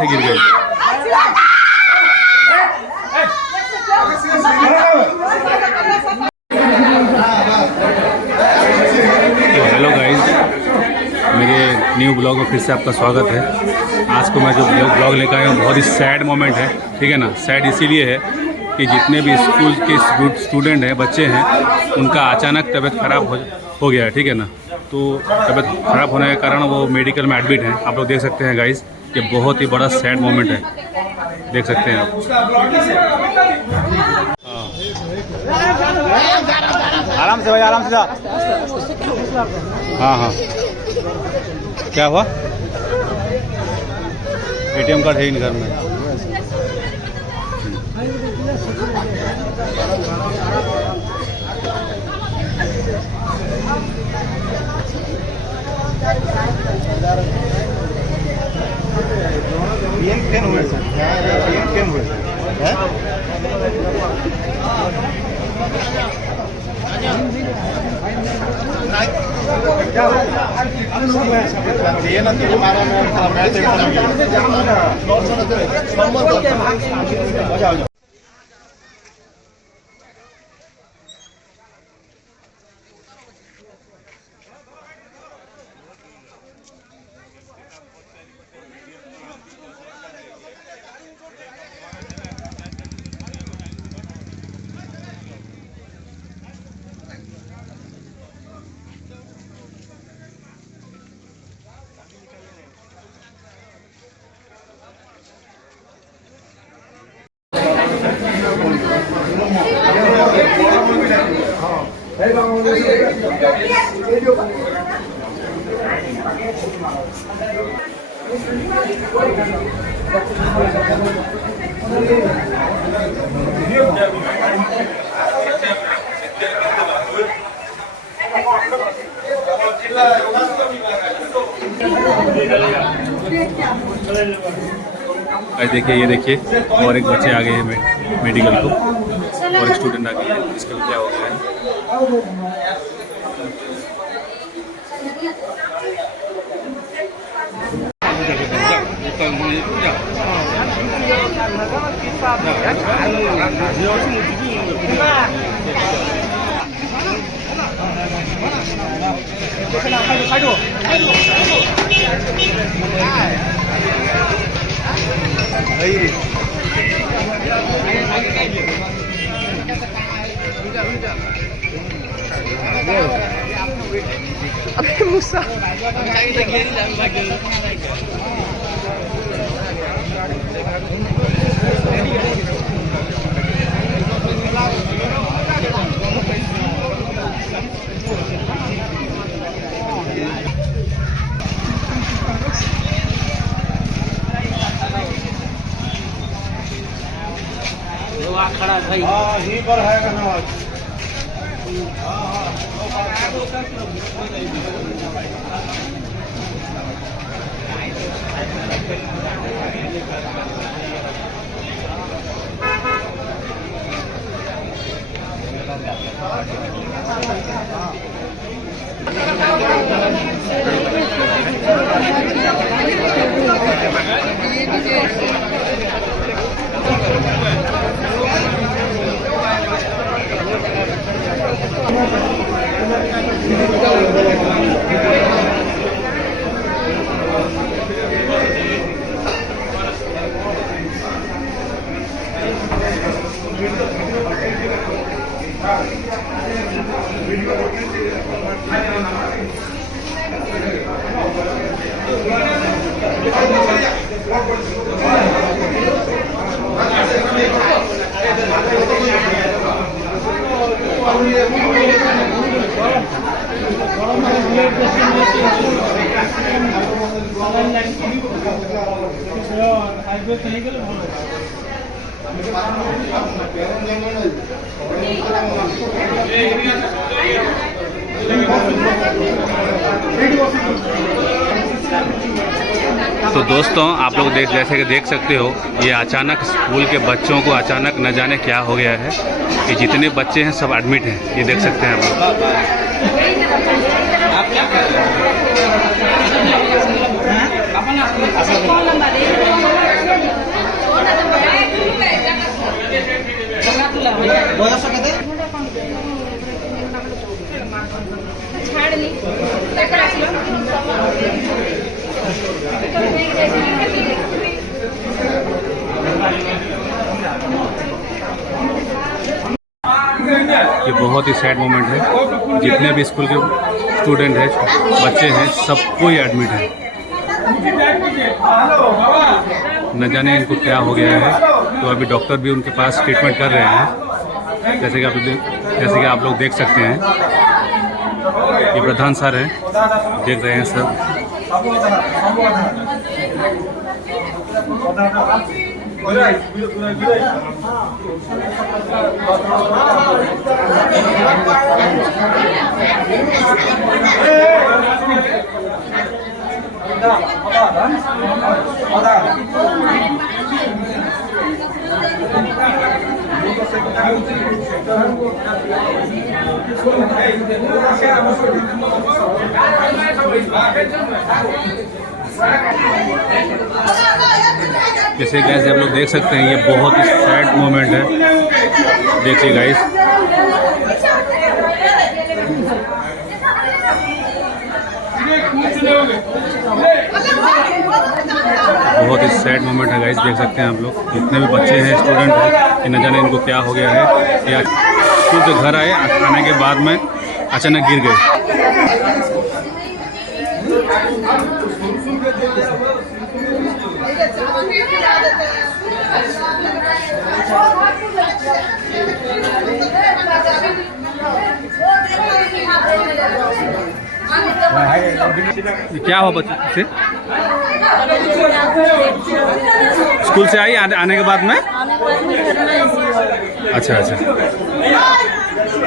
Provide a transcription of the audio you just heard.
थे गिर गए। तो हेलो गाइस, मेरे न्यू ब्लॉग में फिर से आपका स्वागत है। आज को मैं जो ब्लॉग लेकर आया हूँ बहुत ही सैड मोमेंट है, ठीक है ना। सैड इसीलिए है कि जितने भी स्कूल के स्टूडेंट हैं, बच्चे हैं, उनका अचानक तबीयत खराब हो गया है, ठीक है ना। तो तबीयत खराब होने के कारण वो मेडिकल में एडमिट हैं। आप लोग देख सकते हैं गाइस, ये बहुत ही बड़ा सैड मोमेंट है, देख सकते हैं आप। आराम से भाई, आराम से जा। हाँ हाँ, क्या हुआ? एटीएम कार्ड है ही नहीं घर में। देखिए, ये देखिए, और एक बच्चे आ गए हैं मेडिकल को, और एक स्टूडेंट आ गए हैं। इसका क्या हो गया है? अबे मूसा खड़ा भाई, यहीं पर है ना। तो दोस्तों, आप लोग जैसे कि देख सकते हो, ये अचानक स्कूल के बच्चों को अचानक न जाने क्या हो गया है कि जितने बच्चे हैं सब एडमिट हैं। ये देख सकते हैं आप लोग। बहुत ही सैड मोमेंट है। जितने भी स्कूल के स्टूडेंट हैं, बच्चे हैं, सब कोई एडमिट है। न जाने इनको क्या हो गया है। तो अभी डॉक्टर भी उनके पास ट्रीटमेंट कर रहे हैं। जैसे कि आप लोग देख सकते हैं, ये प्रधान सर हैं, देख रहे हैं सर। जैसे गाइस आप लोग देख सकते हैं, ये बहुत ही सैड मोमेंट है। देखिए गाइस, बहुत ही सैड मोमेंट है गाइस। देख सकते हैं आप लोग, जितने भी बच्चे हैं, स्टूडेंट हैं, कि न जाने इनको क्या हो गया है। या स्कूल से घर आए, आने के बाद में अचानक गिर गए। क्या हुआ बच्चे से? स्कूल से आई, आने के बाद में? अच्छा अच्छा।